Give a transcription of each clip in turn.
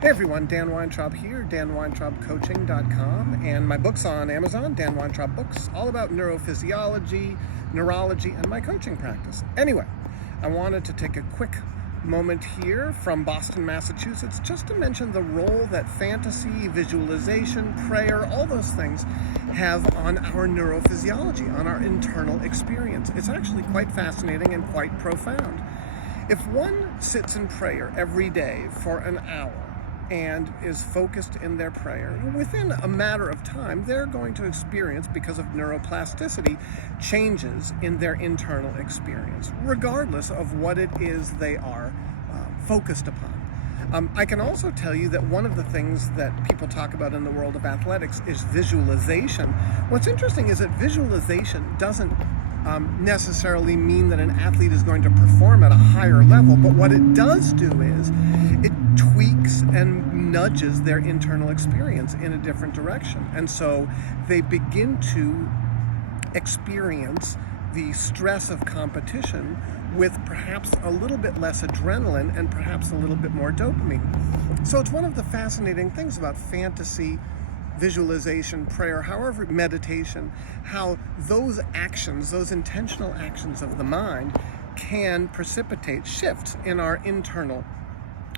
Hey everyone, Dan Weintraub here, danweintraubcoaching.com, and my book's on Amazon, Dan Weintraub Books, all about neurophysiology, neurology, and my coaching practice. Anyway, I wanted to take a quick moment here from Boston, Massachusetts, just to mention the role that fantasy, visualization, prayer, all those things have on our neurophysiology, on our internal experience. It's actually quite fascinating and quite profound. If one sits in prayer every day for an hour, and is focused in their prayer, within a matter of time, they're going to experience, because of neuroplasticity, changes in their internal experience, regardless of what it is they are focused upon. I can also tell you that one of the things that people talk about in the world of athletics is visualization. What's interesting is that visualization doesn't necessarily mean that an athlete is going to perform at a higher level, but what it does do is it tweaks and nudges their internal experience in a different direction. And so they begin to experience the stress of competition with perhaps a little bit less adrenaline and perhaps a little bit more dopamine. So it's one of the fascinating things about fantasy, visualization, prayer, however, meditation, how those actions, those intentional actions of the mind can precipitate shifts in our internal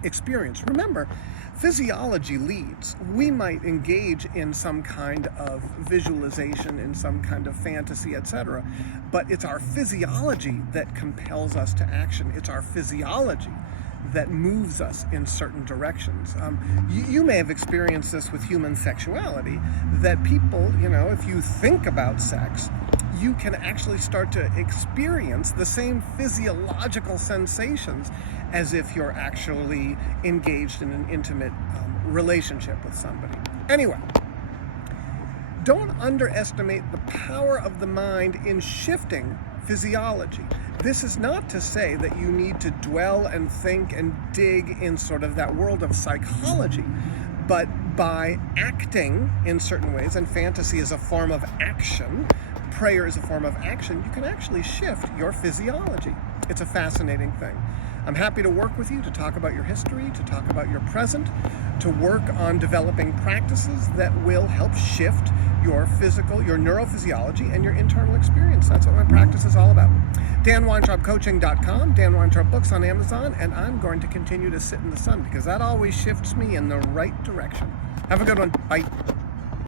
experience. Remember, physiology leads. We might engage in some kind of visualization, in some kind of fantasy, etc., but it's our physiology that compels us to action. It's our physiology that moves us in certain directions. You may have experienced this with human sexuality, that people, if you think about sex, you can actually start to experience the same physiological sensations as if you're actually engaged in an intimate relationship with somebody. Anyway, don't underestimate the power of the mind in shifting physiology. This is not to say that you need to dwell and think and dig in sort of that world of psychology, but by acting in certain ways, and fantasy is a form of action, prayer is a form of action, you can actually shift your physiology. It's a fascinating thing. I'm happy to work with you to talk about your history, to talk about your present, to work on developing practices that will help shift your physical, your neurophysiology, and your internal experience. That's what my practice is all about. danweintraubcoaching.com, Dan Weintraub Books on Amazon, and I'm going to continue to sit in the sun because that always shifts me in the right direction. Have a good one. Bye.